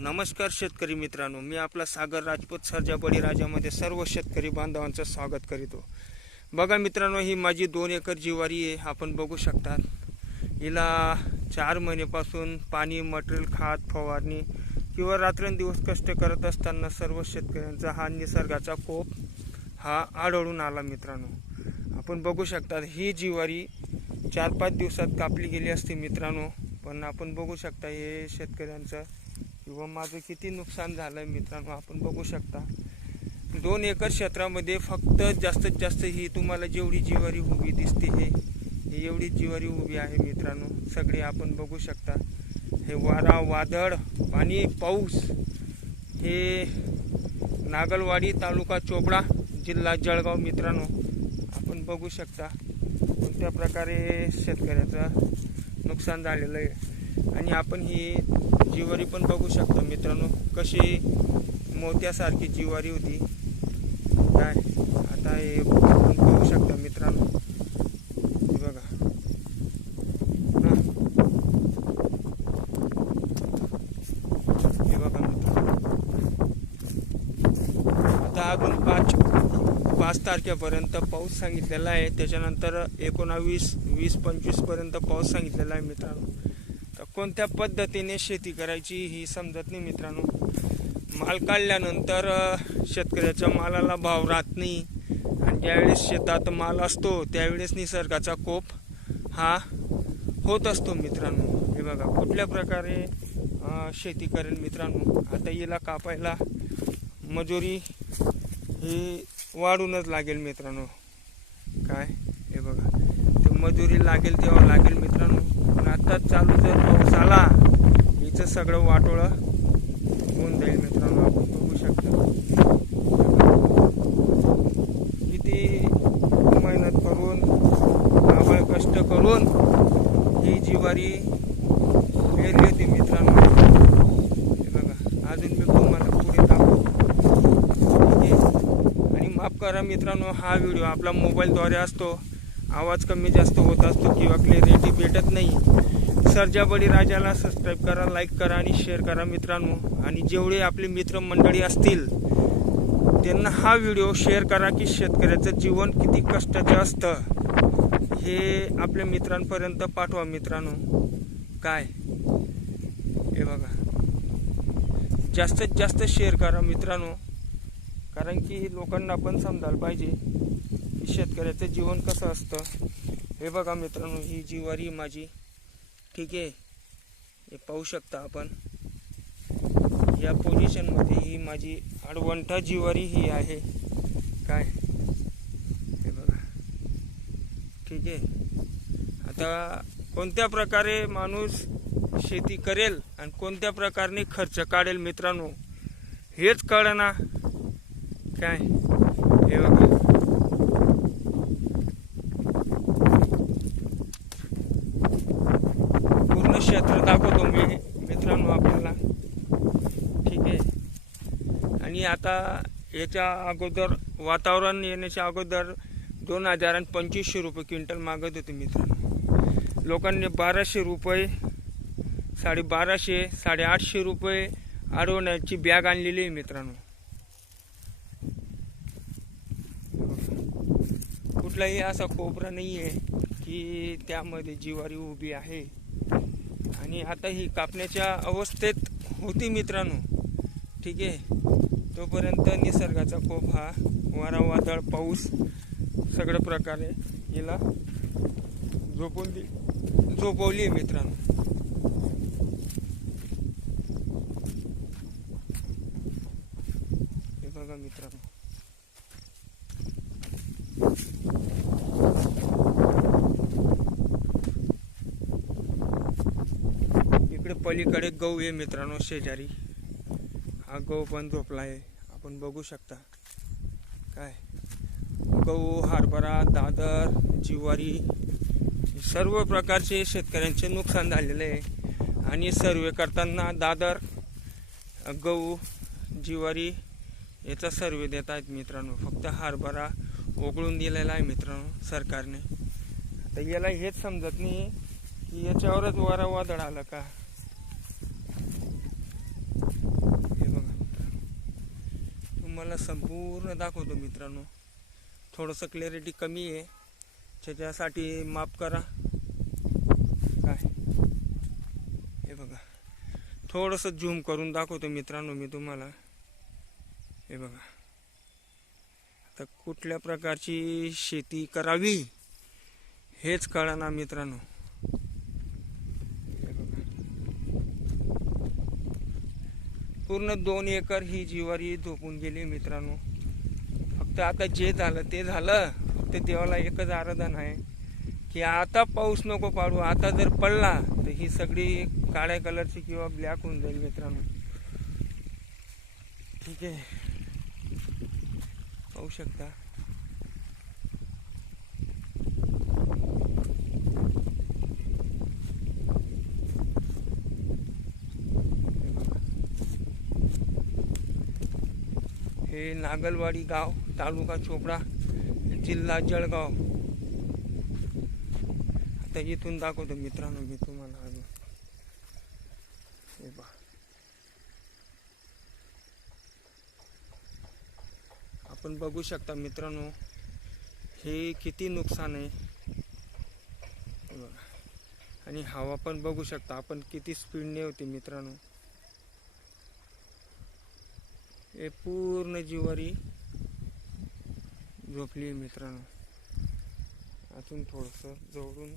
नमस्कार शेतकरी मित्रांनो मी आपला सागर राजपूत सरजा बळीराजामध्ये सर्व शेतकरी बांधवांचं स्वागत करीतो. बघा मित्रांनो ही माझी दोन एकर जिवारी आहे आपण बघू शकतात हिला चार महिन्यापासून पाणी मटेरियल खात फवारणी किंवा रात्रंदिवस कष्ट करत असताना सर्व शेतकऱ्यांचा हा निसर्गाचा कोप हा आढळून आला मित्रांनो. आपण बघू शकतात ही जिवारी चार पाच दिवसात कापली गेली असते मित्रांनो पण आपण बघू शकता हे शेतकऱ्यांचं किंवा माझं किती नुकसान झालं आहे मित्रांनो आपण बघू शकता. दोन एकर क्षेत्रामध्ये फक्त जास्तीत जास्त ही तुम्हाला जेवढी जिवारी उभी दिसते हे ही एवढी जिवारी उभी आहे मित्रांनो. सगळे आपण बघू शकता. हे वारा वादळ पाणी पाऊस हे नागलवाडी तालुका चोपडा जिल्हा जळगाव मित्रांनो. आपण बघू शकता. कोणत्या प्रकारे शेतकऱ्याचं नुकसान झालेलं आहे. आणि आपण ही जिवारी पण बघू शकतो मित्रांनो कशी मोत्यासारखी जिवारी होती. काय? आता हे बघू शकता मित्रांनो. बघा. हे. बघा मित्रांनो. आता अजून पाच पाच तारखेपर्यंत पाऊस सांगितलेला आहे. त्याच्यानंतर एकोणावीस वीस पंचवीसपर्यंत पाऊस सांगितलेला आहे मित्रांनो. तर कोणत्या पद्धतीने शेती करायची ही समजत नाही मित्रांनो. माल काढल्यानंतर शेतकऱ्याच्या मालाला भाव राहत नाही. आणि ज्यावेळेस शेतात माल असतो त्यावेळेस निसर्गाचा कोप हा होत असतो मित्रांनो. हे बघा कुठल्या प्रकारे शेती करेल मित्रांनो. आता हिला कापायला मजुरी ही वाढूनच लागेल मित्रांनो. काय? हे बघा. मजुरी लागेल तेव्हा लागेल. मित्रांनो पण आत्ताच चालू जर पाऊस आला हिचं सगळं वाटोळं होऊन जाईल मित्रांनो. आपण बघू शकतो. किती मेहनत करून आबळ कष्ट करून ही जिवारी पेरली होती मित्रांनो. हे बघा अजून मी तुम्हाला पुढे दाखवतो. आणि माफ करा मित्रांनो हा व्हिडिओ आपला मोबाईलद्वारे असतो. आवाज कमी जास्त होत असतो किंवा क्लिअरिटी भेटत नाही. सरजा बळीराजाला सबस्क्राईब करा लाईक करा आणि शेअर करा मित्रांनो. आणि जेवढे आपले मित्रमंडळी असतील त्यांना हा व्हिडिओ शेअर करा की शेतकऱ्याचं जीवन किती कष्टाचं असतं. हे आपल्या मित्रांपर्यंत पाठवा मित्रांनो. काय? हे बघा. जास्तीत जास्त शेअर करा मित्रांनो. कारण की हे लोकांना पण समजायला पाहिजे. शेतकऱ्याचं जीवन कसं असतं? हे बघा मित्रांनो ही जिवारी माझी. ठीक आहे? हे पाहू शकता आपण. या पोझिशनमध्ये ही माझी अडवंठा जिवारी ही आहे. काय? हे बघा. ठीक आहे? आता कोणत्या प्रकारे माणूस शेती करेल आणि कोणत्या प्रकारे खर्च काढेल मित्रांनो हेच कळना. काय? हे बघा पूर्ण क्षेत्र दाखवतो मी मित्रांनो आपल्याला ठीक आहे आणि आता याच्या अगोदर वातावरण येण्याच्या अगोदर दोन हजार आणि पंचवीसशे रुपये क्विंटल मागत होते मित्रांनो. लोकांनी बाराशे रुपये साडेबाराशे साडेआठशे रुपये अडवण्याची बॅग आणलेली आहे मित्रांनो. कुठलाही असा कोपरा नाही आहे की त्यामध्ये जिवारी उभी आहे. आणि आता ही कापण्याच्या अवस्थेत होती मित्रांनो. ठीक आहे? तोपर्यंत निसर्गाचा कोप हा वारा वादळ पाऊस सगळ्या प्रकारे हिला झोपवून दि झोपवली आहे मित्रांनो. हे बघा मित्रांनो. इकडे पलीकडे गहू आहे मित्रांनो शेजारी. हा गहू पण झोपला आहे आपण बघू शकता. काय? गहू हरभरा दादर जिवारी सर्व प्रकारचे शेतकऱ्यांचे नुकसान झालेले आहे. आणि सर्वे करताना दादर गहू जिवारी याचा सर्वे देत आहेत मित्रांनो. फक्त हरभरा उकळून दिलेला आहे मित्रांनो सरकारने. आता याला हेच समजत नाही की याच्यावरच वारा वादळ आलं का? तुम्हाला संपूर्ण दाखवतो मित्रांनो. थोडंसं क्लॅरिटी कमी आहे. त्याच्यासाठी माफ करा. काय? हे बघा. थोडंसं झूम करून दाखवतो मित्रांनो मी तुम्हाला. हे बघा. आता कुठल्या प्रकारची शेती करावी हेच कळना मित्रांनो हे बघा पूर्ण दोन एकर ही जिवारी झोपून गेली मित्रांनो. फक्त आता जे झालं ते झालं. फक्त देवाला एकच आराधन आहे की आता पाऊस नको पाडू. आता जर पडला तर ही सगळी काळ्या कलरची किंवा ब्लॅक होऊन जाईल मित्रांनो. ठीक आहे. पाहू शकता हे बघा. हे नागलवाडी गाव तालुका चोपडा जिल्हा जळगाव. आता इथून दाखवतो मित्रांनो मी तुम्हाला अजून हे बा आपण बघू शकता मित्रांनो हे किती नुकसान आहे. आणि हवा पण बघू शकता आपण किती स्पीडने होती मित्रांनो. हे पूर्ण जिवारी झोपली मित्रांनो. अजून थोडंसं जवळून